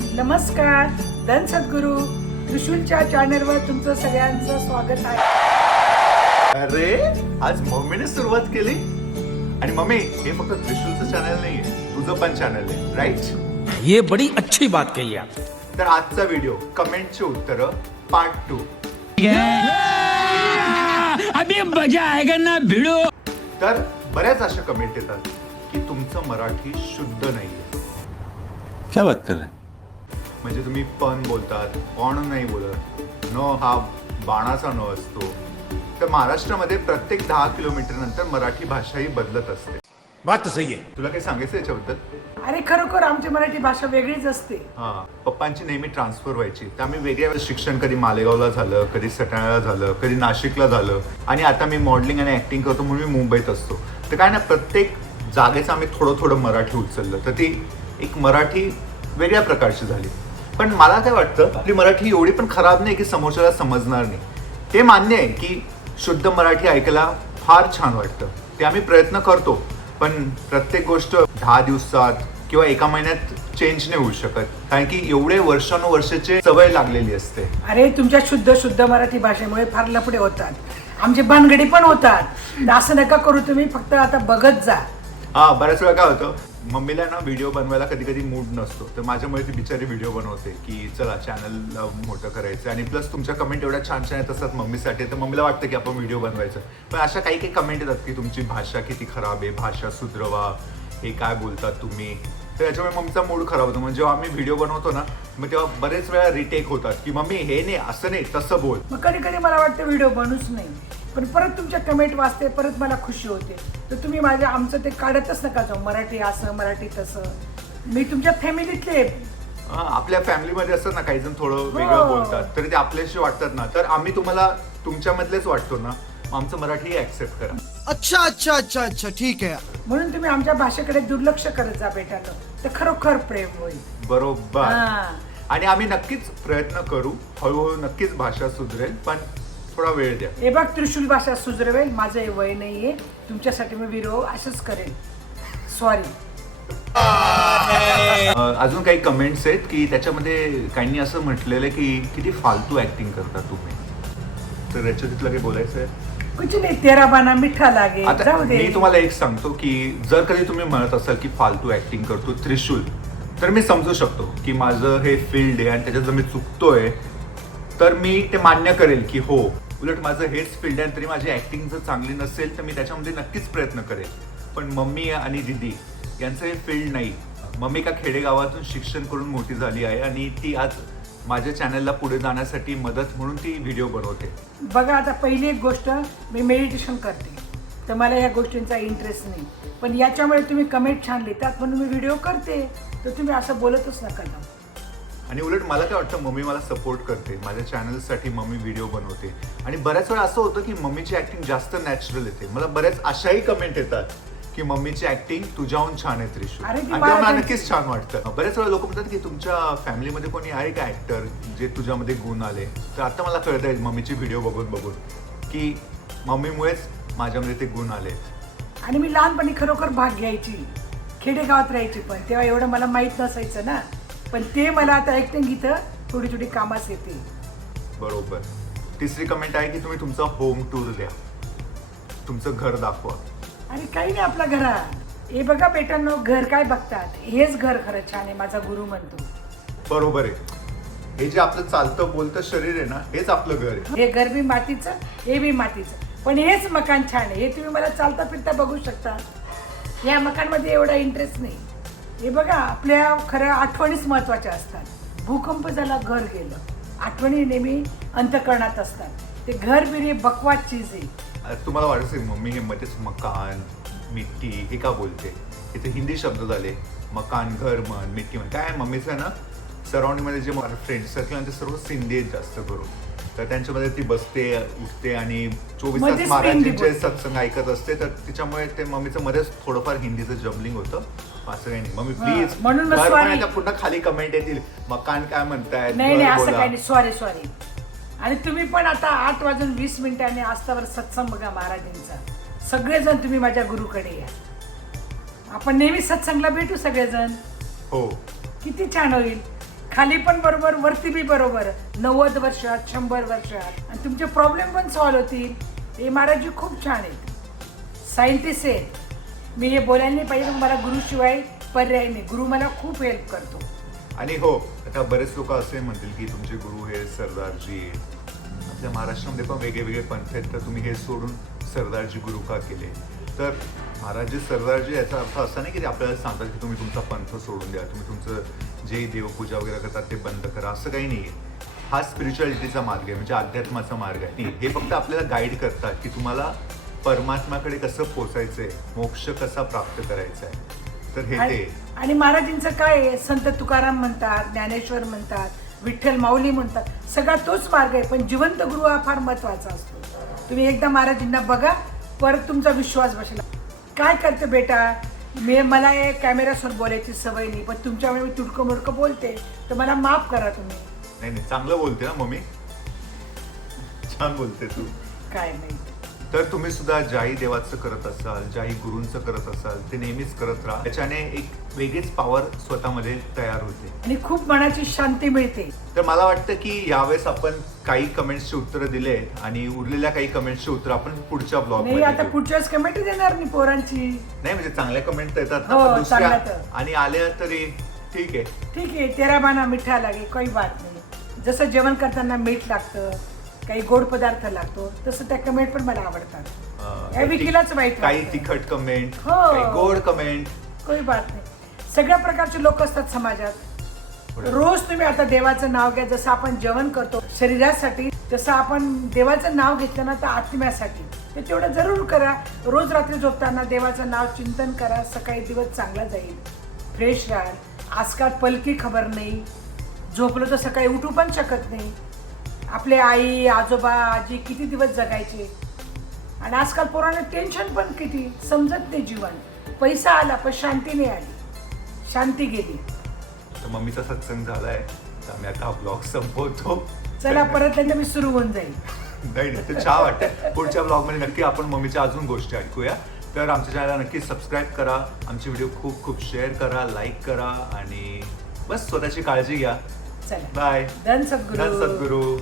नमस्कार धन सद्गुरू त्रिशूलच्या चॅनलवर तुमचं सगळ्यांचं स्वागत आहे. अरे आज मम्मीने सुरुवात केली? आणि मम्मी हे फक्त त्रिशूलचं चॅनल नाहीये तुझं पण चॅनल आहे राईट ये बड़ी अच्छी बात कही आप। तर आजचा व्हिडिओ कमेंटची उत्तर पार्ट टू अभी मजा आएगा ना भिड़ो। तर बऱ्याच अशा कमेंट येतात की तुमचं मराठी शुद्ध नाहीये. क्या बात कर रहे हैं? म्हणजे तुम्ही पण बोलतात पण नाही बोलत. न हा बाणाचा न असतो. तर महाराष्ट्रामध्ये प्रत्येक दहा किलोमीटर नंतर मराठी भाषा ही बदलत असते. बात तो सही है तुला काही सांगायचं याच्याबद्दल? अरे खरोखर आमची मराठी भाषा वेगळीच असते. हा पप्पांची नेहमी ट्रान्सफर व्हायची. तर आम्ही वेगळ्या शिक्षण कधी मालेगावला झालं कधी सटाण्याला झालं कधी नाशिकला झालं. आणि आता मी मॉडेलिंग आणि ऍक्टिंग करतो म्हणून मी मुंबईत असतो. तर काय ना प्रत्येक जागेचं आम्ही थोडं थोडं मराठी उचललं. तर ती एक मराठी वेगळ्या प्रकारची झाली. पण मला काय वाटतं आपली मराठी एवढी पण खराब नाही की समोरच्याला समजणार नाही. ते मान्य आहे की शुद्ध मराठी ऐकायला फार छान वाटतं. ते आम्ही प्रयत्न करतो पण प्रत्येक गोष्ट दहा दिवसात किंवा एका महिन्यात चेंज नाही होऊ शकत. कारण की एवढे वर्षानुवर्षाचे सवय लागलेली असते. अरे तुमच्या शुद्ध शुद्ध मराठी भाषेमुळे फार लफडे होतात. आमचे भानगडी पण होतात. असं नका करू तुम्ही फक्त आता बघत जा. हा बऱ्याच वेळा काय होतं मम्मीला ना व्हिडिओ बनवायला कधी कधी मूड नसतो. तर माझ्यामुळे ती बिचारी व्हिडिओ बनवते की चला चॅनल मोठं करायचं. आणि प्लस तुमच्या कमेंट एवढ्या छान छान येत असतात मम्मीसाठी. तर मम्मीला वाटतं की आपण व्हिडिओ बनवायचं. पण अशा काही काही कमेंट येतात की तुमची भाषा किती खराब आहे भाषा सुधरवा हे काय बोलतात तुम्ही? तर याच्यामुळे मम्मीचा मूड खराब होतो. म्हणजे जेव्हा आम्ही व्हिडिओ बनवतो ना मग तेव्हा बरेच वेळा रिटेक होतात की मम्मी हे नाही असं नाही तसं बोल. मग कधी कधी मला वाटतं व्हिडिओ बनूच नाही. पण परत तुमच्या कमेंट वाचते परत मला खुशी होते. तर तुम्ही माझ्या आमचं ते काढतच नका जाऊ. मराठी असं मराठी तसं. मी तुमच्या फॅमिलीतले. आहे. हा, आपल्या फॅमिलीमध्ये असं ना काही जण थोडं वेगळं हो. बोलतात. तरी ते आपल्याशी वाटतात ना. तर आम्ही तुम्हाला तुमच्यामधलेच वाटतो ना. मग आमचं मराठी ऍक्सेप्ट करा. अच्छा अच्छा अच्छा अच्छा. ठीक है म्हणून तुम्ही आमच्या भाषेकडे दुर्लक्ष करत जा बेटानं. तर खरोखर प्रेम होईल. बरोबर. हा. आणि आम्ही नक्कीच प्रयत्न करू. हळूहळू नक्कीच भाषा सुधरेल. पण थोडा वेळ द्या. हे बघ त्रिशूल भाषा सुधरवेल माझं हे वय नाहीये. तुमच्यासाठी मी विरो असंच करेल. सॉरी अं, अजून काही कमेंट्स आहेत की त्याच्यामध्ये काहींनी असं म्हटलेलं आहे की किती फालतू ऍक्टिंग करता तुम्ही? तर याच्या तिथलं काही बोलायचं आहे? कुछ नाही तेरा बाना मिठा लागे. आता जाऊ दे. मी तुम्हाला एक सांगतो की जर कधी तुम्ही म्हणत असाल की फालतू ऍक्टिंग करतो त्रिशूल तर मी समजू शकतो की माझं हे फील्ड आहे आणि त्याच्यात जर मी चुकतोय तर मी ते मान्य करेल की हो उलट माझं हेच फील्ड आहे आणि तरी माझी ॲक्टिंग जर चांगली नसेल तर मी त्याच्यामध्ये नक्कीच प्रयत्न करेल. पण मम्मी आणि दिदी यांचं हे फील्ड नाही. मम्मी का खेडेगावातून शिक्षण करून मोठी झाली आहे आणि ती आज माझ्या चॅनलला पुढे जाण्यासाठी मदत म्हणून ती व्हिडिओ बनवते. बघा आता पहिली एक गोष्ट मी मेडिटेशन करते. तर मला या गोष्टींचा इंटरेस्ट नाही. पण याच्यामुळे तुम्ही कमेंट छान लिहितात म्हणून मी व्हिडिओ करते. तर तुम्ही असं बोलतच नका ना आणि उलट मला काय वाटतं मम्मी मला सपोर्ट करते. माझ्या चॅनलसाठी मम्मी व्हिडिओ बनवते. आणि बऱ्याच वेळा असं होतं की मम्मीची ऍक्टिंग जास्त नॅचरल येते. मला बऱ्याच अशाही कमेंट येतात की मम्मीची ऍक्टिंग तुझ्याहून छान आहे त्रिशू आणि मला- नक्कीच छान वाटतं. बऱ्याच वेळा लोक म्हणतात की तुमच्या फॅमिलीमध्ये कोणी आहे का ऍक्टर जे तुझ्यामध्ये गुण आले? तर आता मला कळत आहे मम्मीची व्हिडिओ बघून बघून की मम्मीमुळेच माझ्यामध्ये ते गुण आले. आणि मी लहानपणी खरोखर भाग घ्यायची. खेडेगावात राहायची पण. तेव्हा एवढं मला माहीत नसायचं ना. पण ते मला आता ऍक्टिंग इथं थोडी थोडी कामास येते बरोबर. तिसरी कमेंट आहे की तुम्ही तुमचा होम टूर द्या. तुमचं घर दाखवा. आणि काही नाही आपल्या घरात. हे बघा बेटांनो घर काय बघतात? हेच घर खरं छान आहे माझा गुरु म्हणतो. बरोबर आहे. हे जे आपलं चालतं बोलतं शरीर आहे ना हेच आपलं घर आहे. हे घर बी मातीचं हे बी मातीचं. पण हेच मकान छान आहे. हे तुम्ही मला चालता फिरता बघू शकता. या मकानमध्ये एवढा इंटरेस्ट नाही. हे बघा आपल्या खऱ्या आठवणीच महत्त्वाच्या असतात. भूकंप झाला घर गेलं. आठवणी नेहमी अंतकरणात असतात. ते घर बिरी बकवास चीज आहे. तुम्हाला वाटत असेल मम्मी हे मध्येच मकान मिट्टी हे का बोलते? इथे हिंदी शब्द झाले. मकान घर म्हण मिट्टी म्हण काय मम्मीचं आहे ना? सराउंडिंगमध्ये जे फ्रेंड सर्कल ते सर्व सिंधी आहेत जास्त करून. तर त्यांच्यामध्ये ती बसते उठते आणि चोवीस तास महाराजांचे बोलते. सत्संग ऐकत असते. तर तिच्यामुळे ते मम्मीचं मध्येच थोडंफार हिंदीचं जबलिंग होतं. असं काही नाही. मम्मी हा, प्लीज म्हणून मग sorry. पुन्हा खाली कमेंट येतील. मकान काय म्हणतायत नाही नाही असं. काही नाही. सॉरी सॉरी आणि तुम्ही पण आता आठ वाजून वीस मिनिटांनी आस्तावर सत्संग बघा महाराजांचा. सगळेजण तुम्ही माझ्या गुरुकडे या. आपण नेहमी सत्संगला भेटू सगळेजण. हो. किती छान होईल. खाली पण बरोबर वरती बी बरोबर. नव्वद वर्षात शंभर वर्षात. आणि तुमचे प्रॉब्लेम पण सॉल्व्ह होतील. हे महाराजजी खूप छान आहेत. सायंटिस्ट आहेत. मी हे बोलायला नाही पाहिजे तुम्हाला मला गुरुशिवाय पर्याय नाही. गुरु मला खूप हेल्प करतो. आणि हो आता बरेच लोक असे म्हणतील की तुमचे गुरु हे सरदारजी आपल्या महाराष्ट्रामध्ये पण वेगळेवेगळे पंथ आहेत तर तुम्ही हे सोडून सरदारजी गुरु का केले? तर महाराज सरदारजी याचा अर्थ असा नाही की ते आपल्याला सांगतात की तुम्ही तुमचा पंथ सोडून द्या तुम्ही तुमचं जे देवपूजा वगैरे करतात ते बंद करा असं काही नाही आहे. हा स्पिरिच्युअलिटीचा मार्ग आहे म्हणजे अध्यात्माचा मार्ग आहे. हे फक्त आपल्याला गाईड करतात की तुम्हाला परमात्माकडे कसं पोचायचंय मोक्ष कसा प्राप्त करायचा आहे तर हे आणि ते. आणि महाराजांचं काय आहे? संत तुकाराम म्हणतात ज्ञानेश्वर म्हणतात विठ्ठल माऊली म्हणतात. सगळा तोच मार्ग आहे पण जिवंत गुरु हा फार महत्त्वाचा असतो. तुम्ही एकदा महाराजांना बघा परत तुमचा विश्वास बसला. काय करते बेटा? मी मला हे कॅमेऱ्यासमोर बोलायची सवय नाही पण तुमच्यामुळे मी तुडकं मुडकं बोलते तर मला माफ करा तुम्ही. नाही नाही चांगलं बोलते ना मम्मी. छान बोलते तू. काय नाही तर तुम्ही सुद्धा ज्याही देवाचं करत असाल ज्याही गुरूंचं करत असाल ते नेहमीच करत राहा. त्याच्याने एक वेगळीच पॉवर स्वतःमध्ये तयार होते. आणि खूप मनाची शांती मिळते. तर मला वाटतं की यावेळेस आपण काही कमेंट्सची उत्तरं दिले आणि उरलेल्या काही कमेंट्सची उत्तरं आपण पुढच्या ब्लॉग नाही आता पुढच्या वेळेस कमेंट देणार नाही पोरांची. नाही म्हणजे चांगल्या कमेंट येतात ना हो, पण दुसऱ्या चांगल्या तर. आणि आल्या तरी ठीक आहे. ठीक आहे तेरा बाना मिठा लागे काही बात नाही. जसं जेवण करताना मीठ लागतं काही गोड पदार्थ लागतो तसं त्या कमेंट पण मला आवडतात. या विकीलाच वाईट काही. तिखट कमेंट हो. काही गोड कमेंट काही बात नाही. सगळ्या प्रकारचे लोक असतात समाजात. रोज तुम्ही आता देवाचं नाव घ्या जसं आपण जेवण करतो शरीरासाठी तसं आपण देवाचं नाव घेतलं ना तर आत्म्यासाठी. ते तेवढं जरूर करा. रोज रात्री झोपताना देवाचं नाव चिंतन करा. सकाळी दिवस चांगला जाईल. फ्रेश राहाल. आजकाल पलकी खबर नाही. झोपलो तर सकाळी उठू पण शकत नाही. आपले आई आजोबा आजी किती दिवस जगायचे? आणि आजकाल पोरांना टेन्शन पण किती? समजत नाही जीवन. पैसा आला पण शांती नाही आली. शांती गेली. तर मम्मीचा सत्संग झालाय. तर आम्ही आता ब्लॉग संपवतो. चला परत एकदा मी सुरू होऊन जाईल. नाही नाही ते छान वाटतंय. पुढच्या ब्लॉगमध्ये नक्की आपण मम्मीच्या अजून गोष्टी ऐकूया. तर आमच्या चॅनलला नक्की सबस्क्राईब करा. आमचे व्हिडिओ खूप खूप शेअर करा लाईक करा आणि बस स्वतःची काळजी घ्या. चला. बाय धन सद्गुरू. सद्गुरू.